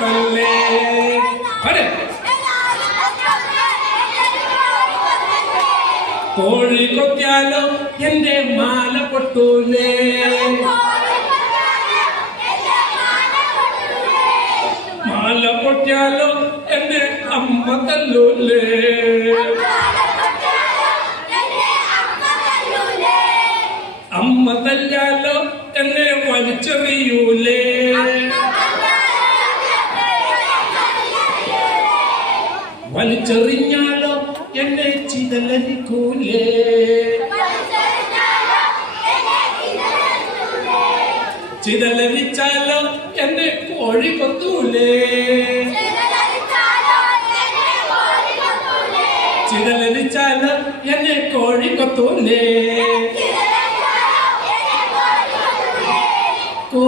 കൊത്തല്ലേ. കോഴി കൊത്തിയാലോ എന്റെ മാല പൊട്ടൂലേ. മാല പൊട്ടിയാലോ എന്റെ അമ്മ തല്ലൂലേ. അമ്മ തല്ലാലോ എന്നെ വലിച്ചെറിയൂലേ. വലിച്ചെറിഞ്ഞാലോ എന്നെ ചിതലരിക്കൂലേ. ചിതലരിച്ചാലോ എന്നെ കോഴി കൊത്തൂലേ. ചിതലരിച്ചാലോ എന്നെ കോഴി കൊത്തൂലേ.